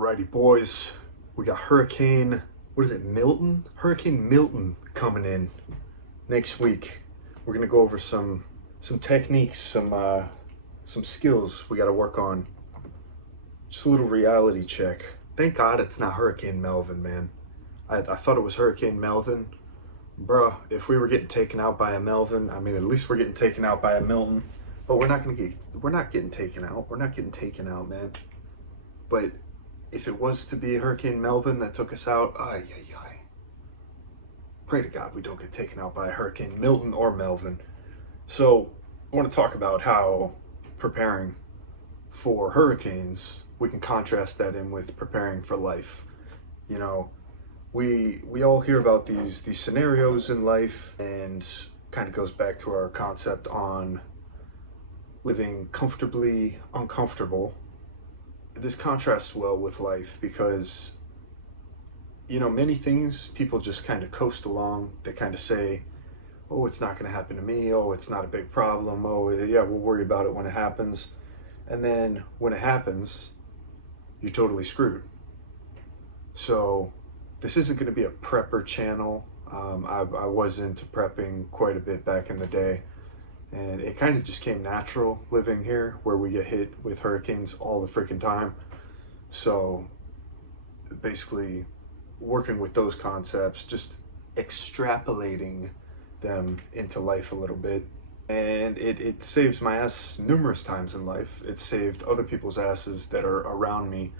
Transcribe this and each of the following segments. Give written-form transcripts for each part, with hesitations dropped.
Alrighty, boys, we got Milton? Hurricane Milton coming in next week. We're gonna go over some techniques, some skills we gotta work on. Just a little reality check. Thank God it's not Hurricane Melvin, man. I thought it was Hurricane Melvin. Bruh, if we were getting taken out by a Melvin, I mean, at least we're getting taken out by a Milton. But we're not getting taken out. We're not getting taken out, man. But if it was to be Hurricane Melvin that took us out, ay. Pray to God we don't get taken out by a Hurricane Milton or Melvin. So I want to talk about how preparing for hurricanes, we can contrast that in with preparing for life. You know, we all hear about these scenarios in life, and kind of goes back to our concept on living comfortably uncomfortable. This contrasts well with life because, you know, many things people just kind of coast along. They kind of say, oh, it's not going to happen to me. Oh, it's not a big problem. Oh, yeah, we'll worry about it when it happens. And then when it happens, you're totally screwed. So this isn't going to be a prepper channel. I was into prepping quite a bit back in the day. And it kind of just came natural living here, where we get hit with hurricanes all the freaking time. So basically working with those concepts, just extrapolating them into life a little bit. And it saves my ass numerous times in life. It's saved other people's asses that are around me.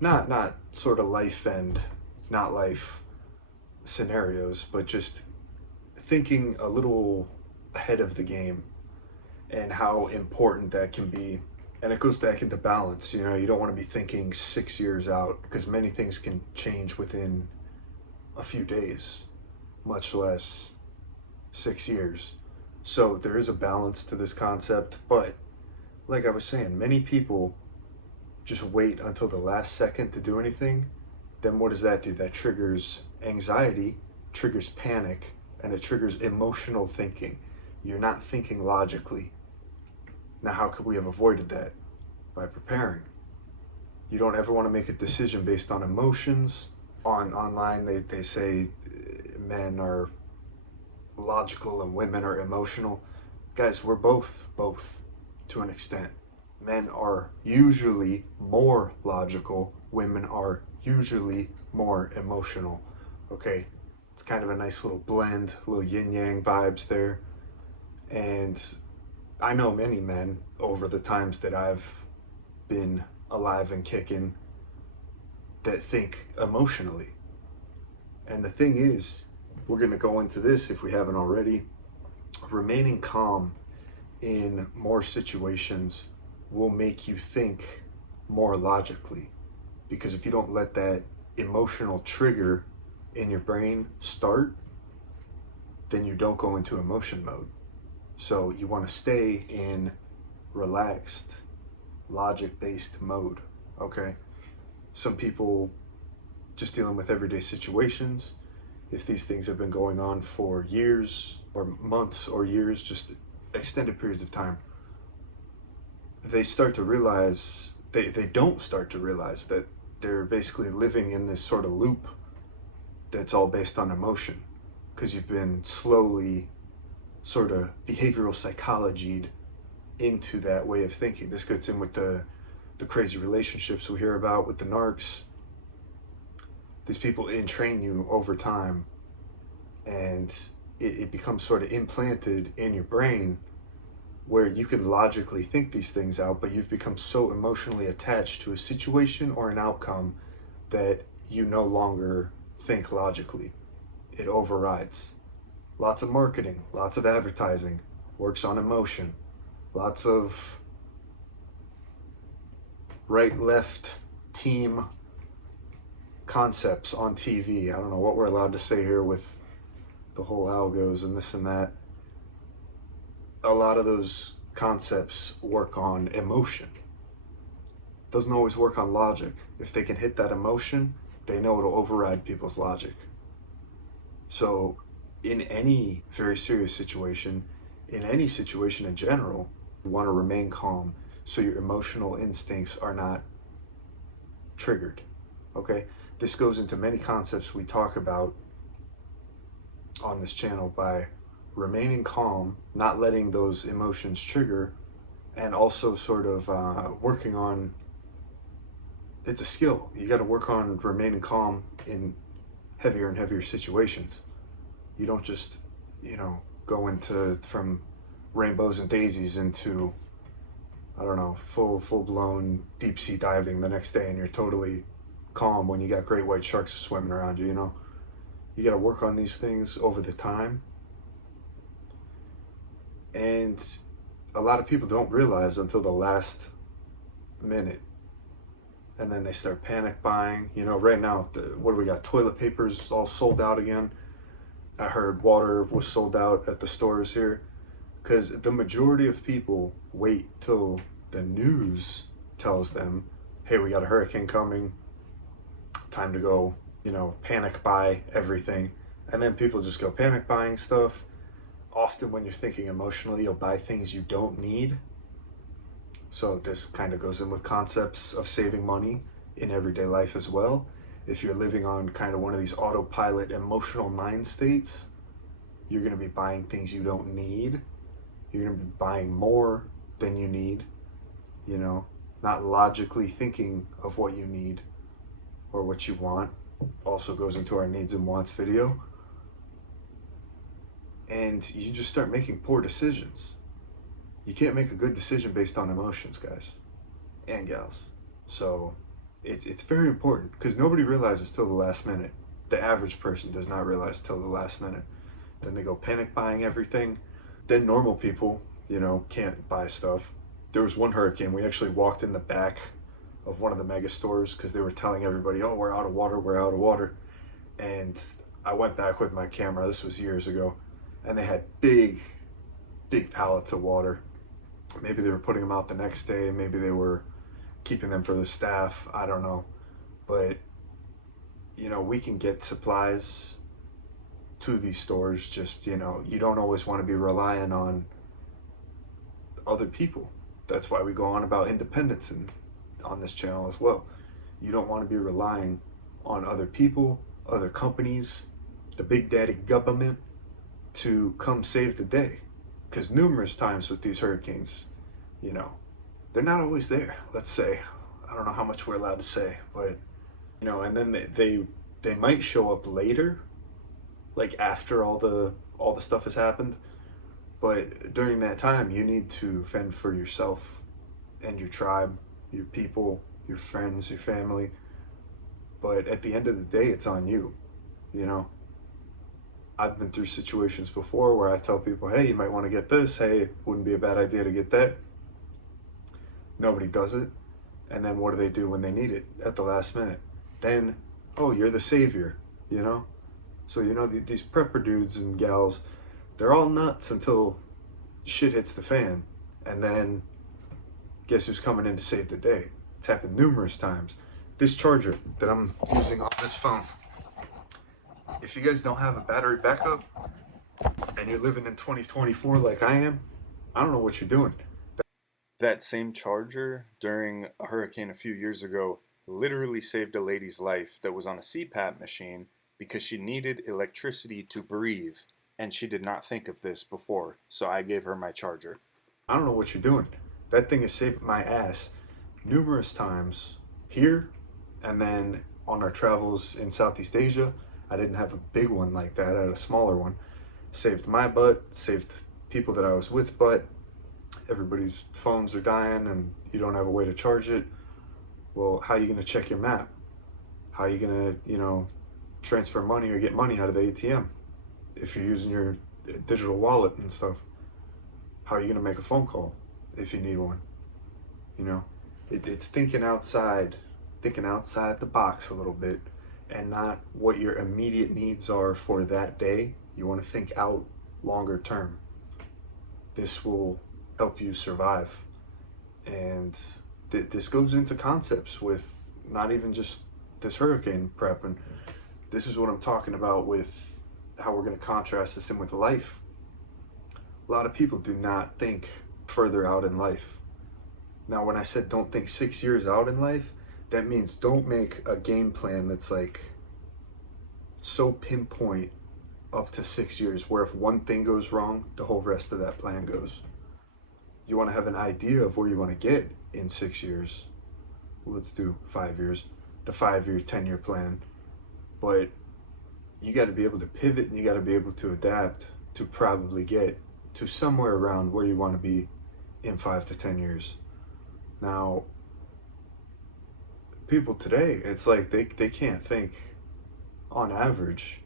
Not sort of life and not life scenarios, but just thinking a little ahead of the game and how important that can be. And it goes back into balance. You know, you don't want to be thinking 6 years out, because many things can change within a few days, much less 6 years. So there is a balance to this concept. But like I was saying, many people just wait until the last second to do anything. Then what does that do? That triggers anxiety, triggers panic, and it triggers emotional thinking. You're not thinking logically. Now, how could we have avoided that? By preparing. You don't ever want to make a decision based on emotions. Online, they say men are logical and women are emotional. Guys, we're both to an extent. Men are usually more logical. Women are usually more emotional. Okay? It's kind of a nice little blend, little yin-yang vibes there. And I know many men over the times that I've been alive and kicking that think emotionally. And the thing is, we're going to go into this if we haven't already. Remaining calm in more situations will make you think more logically. Because if you don't let that emotional trigger in your brain start, then you don't go into emotion mode. So you want to stay in relaxed, logic-based mode, okay? Some people just dealing with everyday situations. If these things have been going on for years or months or years, just extended periods of time, they start to realize, they don't start to realize that they're basically living in this sort of loop that's all based on emotion, because you've been slowly sort of behavioral psychologied into that way of thinking. This gets in with the crazy relationships we hear about with the narcs. These people entrain you over time, and it becomes sort of implanted in your brain where you can logically think these things out, but you've become so emotionally attached to a situation or an outcome that you no longer think logically. It overrides. Lots of marketing, lots of advertising works on emotion. Lots of right-left team concepts on TV. I don't know what we're allowed to say here with the whole algos and this and that. A lot of those concepts work on emotion. Doesn't always work on logic. If they can hit that emotion, they know it'll override people's logic. So in any very serious situation, in any situation in general, you want to remain calm so your emotional instincts are not triggered. Okay, this goes into many concepts we talk about on this channel by remaining calm, not letting those emotions trigger, and also sort of working on, it's a skill. You got to work on remaining calm in heavier and heavier situations. You don't just, go into from rainbows and daisies into, I don't know, full blown deep sea diving the next day, and you're totally calm when you got great white sharks swimming around you. You got to work on these things over the time. And a lot of people don't realize until the last minute, and then they start panic buying. Right now, what do we got? Toilet paper's all sold out again. I heard water was sold out at the stores here, because the majority of people wait till the news tells them, hey, we got a hurricane coming, time to go, panic buy everything. And then people just go panic buying stuff. Often when you're thinking emotionally, you'll buy things you don't need. So this kind of goes in with concepts of saving money in everyday life as well. If you're living on kind of one of these autopilot emotional mind states, you're going to be buying things you don't need. You're going to be buying more than you need, not logically thinking of what you need or what you want. Also goes into our needs and wants video. And you just start making poor decisions. You can't make a good decision based on emotions, guys and gals. So it's very important, because nobody realizes till the last minute. The average person does not realize till the last minute. Then they go panic buying everything. Then normal people, can't buy stuff. There was one hurricane, we actually walked in the back of one of the mega stores because they were telling everybody, oh, we're out of water. And I went back with my camera, this was years ago, and they had big pallets of water. Maybe they were putting them out the next day, maybe they were keeping them for the staff, I don't know. But, we can get supplies to these stores, just, you don't always want to be relying on other people. That's why we go on about independence and on this channel as well. You don't want to be relying on other people, other companies, the big daddy government to come save the day. Because numerous times with these hurricanes, they're not always there, let's say. I don't know how much we're allowed to say, but, and then they might show up later, like after all the stuff has happened. But during that time, you need to fend for yourself and your tribe, your people, your friends, your family. But at the end of the day, it's on you, I've been through situations before where I tell people, hey, you might want to get this. Hey, it wouldn't be a bad idea to get that. Nobody does it. And then what do they do when they need it at the last minute? Then, oh, you're the savior, So, these prepper dudes and gals, they're all nuts until shit hits the fan. And then guess who's coming in to save the day? It's happened numerous times. This charger that I'm using on this phone, if you guys don't have a battery backup and you're living in 2024 like I am, I don't know what you're doing. That same charger during a hurricane a few years ago literally saved a lady's life that was on a CPAP machine because she needed electricity to breathe, and she did not think of this before, so I gave her my charger. I don't know what you're doing. That thing has saved my ass numerous times here, and then on our travels in Southeast Asia. I didn't have a big one like that, I had a smaller one. Saved my butt, saved people that I was with butt. Everybody's phones are dying and you don't have a way to charge it. Well, how are you going to check your map? How are you going to, transfer money or get money out of the ATM if you're using your digital wallet and stuff? How are you going to make a phone call if you need one? It's thinking outside the box a little bit, and not what your immediate needs are for that day. You want to think out longer term. This will help you survive. And this goes into concepts with not even just this hurricane prep. And this is what I'm talking about with how we're going to contrast this in with life. A lot of people do not think further out in life. Now, when I said don't think 6 years out in life, that means don't make a game plan that's like so pinpoint up to 6 years where if one thing goes wrong, the whole rest of that plan goes. You want to have an idea of where you want to get in 6 years. Let's do 5 years, the 5-year, 10-year plan. But you got to be able to pivot and you got to be able to adapt to probably get to somewhere around where you want to be in 5 to 10 years. Now, people today, it's like they can't think on average.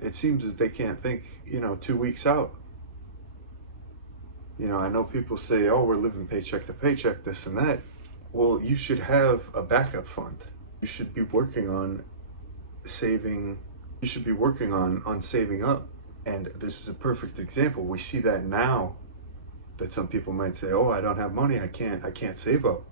It seems that they can't think, 2 weeks out. I know people say, oh, we're living paycheck to paycheck, this and that. Well, you should have a backup fund. You should be working on saving. You should be working on saving up. And this is a perfect example. We see that now, that some people might say, oh, I don't have money, I can't save up.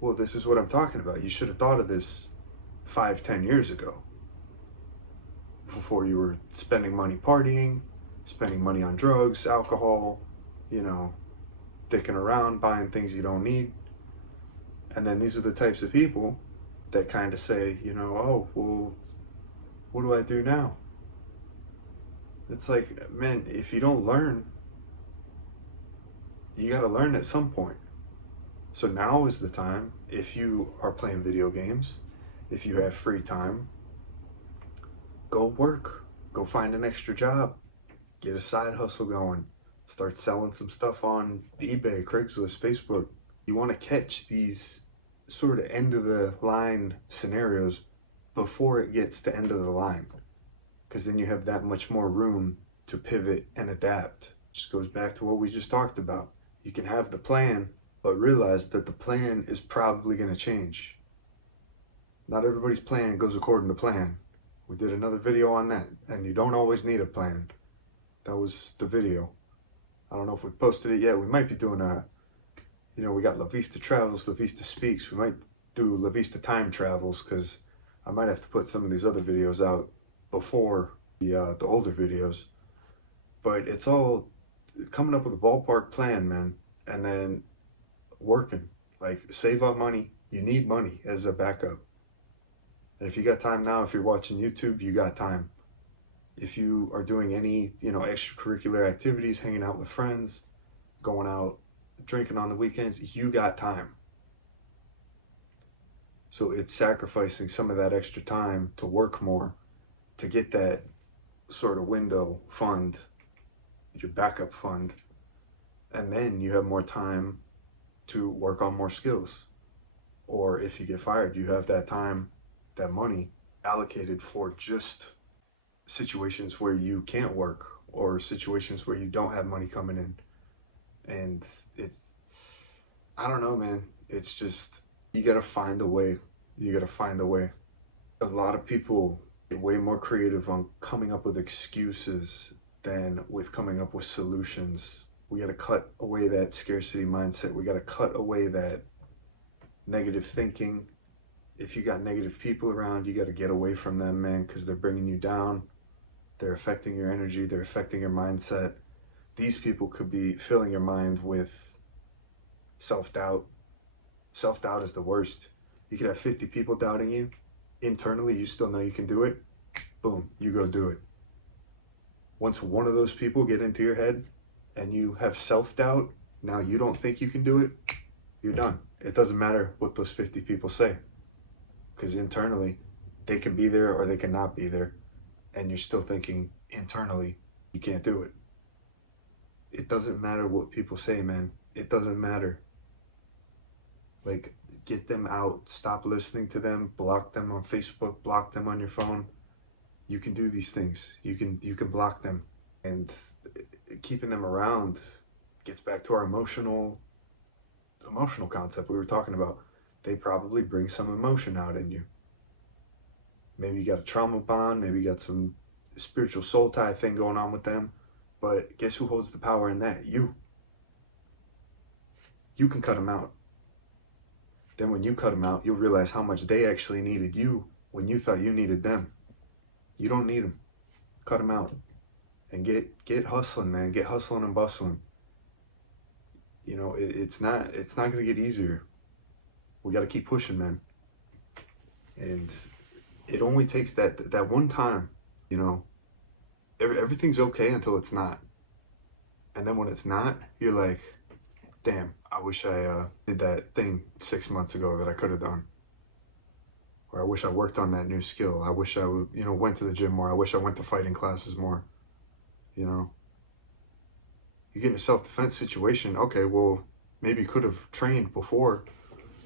Well, this is what I'm talking about. You should have thought of this 5-10 years ago, before you were spending money partying, spending money on drugs, alcohol, dicking around, buying things you don't need. And then these are the types of people that kind of say, oh, well, what do I do now? It's like, man, if you don't learn, you got to learn at some point. So now is the time. If you are playing video games, if you have free time, go work, go find an extra job, get a side hustle going, start selling some stuff on eBay, Craigslist, Facebook. You want to catch these sort of end of the line scenarios before it gets to end of the line, because then you have that much more room to pivot and adapt. Just goes back to what we just talked about. You can have the plan, but realize that the plan is probably going to change. Not everybody's plan goes according to plan. We did another video on that, and you don't always need a plan. That was the video. I don't know if we posted it yet. We might be doing we got Lavista Travels, Lavistaspeaks. We might do Lavista Time Travels, because I might have to put some of these other videos out before the older videos. But it's all coming up with a ballpark plan, man, and then working. Like, save up money. You need money as a backup. And if you got time now, if you're watching YouTube, you got time. If you are doing any, extracurricular activities, hanging out with friends, going out, drinking on the weekends, you got time. So it's sacrificing some of that extra time to work more, to get that sort of window fund, your backup fund, and then you have more time to work on more skills. Or if you get fired, you have that time, that money allocated for just situations where you can't work, or situations where you don't have money coming in. And I don't know, man. It's just, you gotta find a way. You gotta find a way. A lot of people get way more creative on coming up with excuses than with coming up with solutions. We gotta cut away that scarcity mindset. We gotta cut away that negative thinking. If you got negative people around, you gotta get away from them, man, because they're bringing you down. They're affecting your energy. They're affecting your mindset. These people could be filling your mind with self-doubt. Self-doubt is the worst. You could have 50 people doubting you. Internally, you still know you can do it. Boom, you go do it. Once one of those people get into your head and you have self-doubt, now you don't think you can do it, you're done. It doesn't matter what those 50 people say, because internally, they can be there or they cannot be there, and you're still thinking internally, you can't do it. It doesn't matter what people say, man. It doesn't matter. Like, get them out. Stop listening to them. Block them on Facebook. Block them on your phone. You can do these things. You can block them. And keeping them around gets back to our emotional concept we were talking about. They probably bring some emotion out in you. Maybe you got a trauma bond. Maybe you got some spiritual soul tie thing going on with them. But guess who holds the power in that? You. You can cut them out. Then when you cut them out, you'll realize how much they actually needed you when you thought you needed them. You don't need them. Cut them out. And get hustling, man. Get hustling and bustling. It's not going to get easier. We got to keep pushing, man. And it only takes that one time, you know, everything's okay until it's not. And then when it's not, you're like, damn, I wish I did that thing 6 months ago that I could have done. Or I wish I worked on that new skill. I wish I, went to the gym more. I wish I went to fighting classes more. You know, you get in a self-defense situation. Okay, well, maybe you could have trained before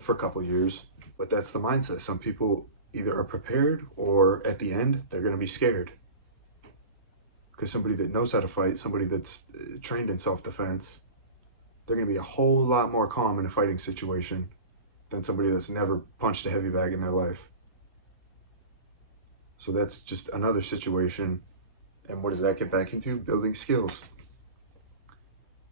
for a couple years, but that's the mindset. Some people either are prepared or at the end, they're going to be scared. Because somebody that knows how to fight, somebody that's trained in self-defense, they're going to be a whole lot more calm in a fighting situation than somebody that's never punched a heavy bag in their life. So that's just another situation. And what does that get back into? Building skills.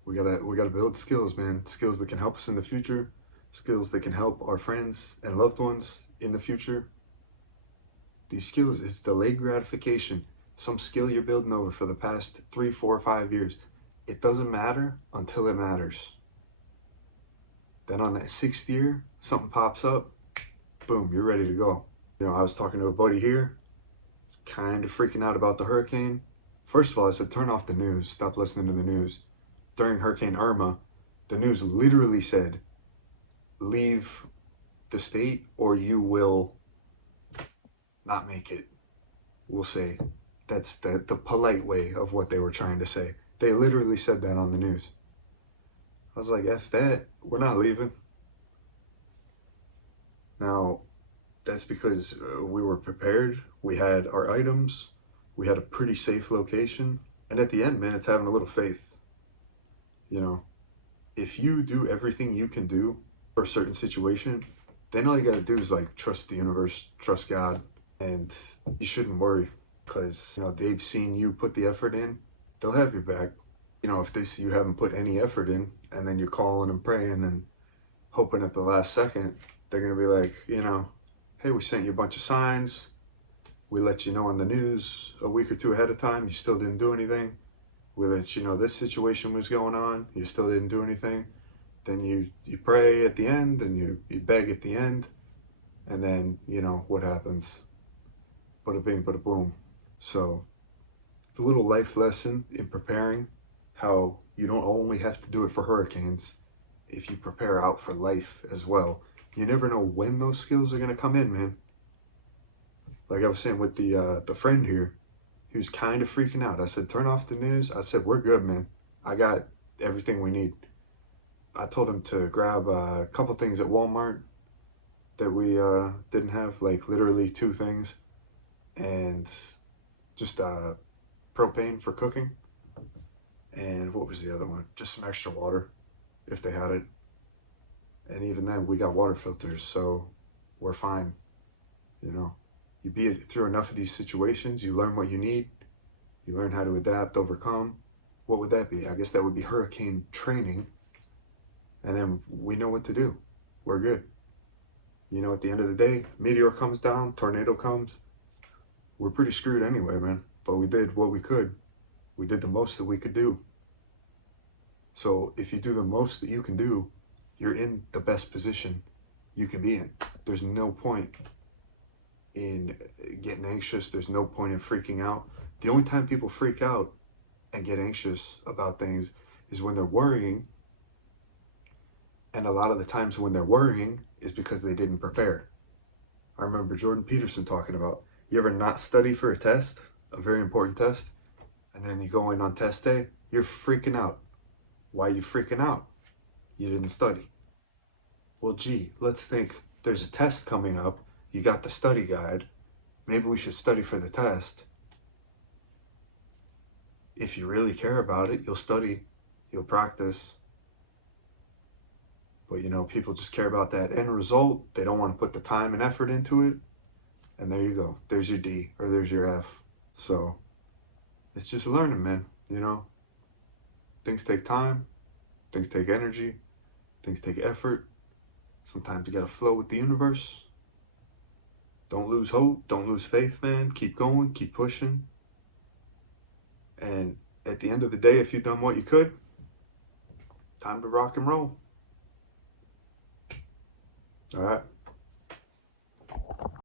We gotta build skills, man. Skills that can help us in the future. Skills that can help our friends and loved ones in the future. These skills, it's delayed gratification. Some skill you're building over for the past 3, 4, 5 years. It doesn't matter until it matters. Then on that 6th year, something pops up, boom, you're ready to go. I was talking to a buddy here, kind of freaking out about the hurricane. First of all, I said, turn off the news, stop listening to the news. During Hurricane Irma, the news literally said, leave the state or you will not make it. We'll say. That's the polite way of what they were trying to say. They literally said that on the news. I was like, F that, we're not leaving. Now, that's because we were prepared. We had our items. We had a pretty safe location. And at the end, man, it's having a little faith. If you do everything you can do for a certain situation, then all you gotta do is trust the universe, trust God, and you shouldn't worry because, they've seen you put the effort in, they'll have your back. If they see you haven't put any effort in and then you're calling and praying and hoping at the last second, they're gonna be like, hey, we sent you a bunch of signs. We let you know on the news a week or 2 ahead of time. You still didn't do anything. We let you know this situation was going on. You still didn't do anything. Then you pray at the end and you beg at the end. And then, what happens? Bada bing, bada boom. So it's a little life lesson in preparing, how you don't only have to do it for hurricanes. If you prepare out for life as well, you never know when those skills are going to come in, man. Like I was saying with the friend here, he was kind of freaking out. I said, turn off the news. I said, we're good, man. I got everything we need. I told him to grab a couple things at Walmart that we didn't have, literally 2 things, and just propane for cooking. And what was the other one? Just some extra water, if they had it. And even then, we got water filters, so we're fine. You be it through enough of these situations, you learn what you need. You learn how to adapt, overcome. What would that be? I guess that would be hurricane training. And then we know what to do. We're good. At the end of the day, meteor comes down, tornado comes. We're pretty screwed anyway, man. But we did what we could. We did the most that we could do. So if you do the most that you can do, you're in the best position you can be in. There's no point in getting anxious. There's no point in freaking out. The only time people freak out and get anxious about things is when they're worrying. And a lot of the times when they're worrying is because they didn't prepare. I remember Jordan Peterson talking about, you ever not study for a test, a very important test, and then you go in on test day, you're freaking out. Why are you freaking out? You didn't study. Well, gee, let's think there's a test coming up. You got the study guide. Maybe we should study for the test. If you really care about it, you'll study, you'll practice. But people just care about that end result. They don't want to put the time and effort into it. And there you go. There's your D or there's your F. So it's just learning, man. Things take time. Things take energy. Things take effort. Sometimes you got to flow with the universe. Don't lose hope. Don't lose faith, man. Keep going. Keep pushing. And at the end of the day, if you've done what you could, time to rock and roll. All right.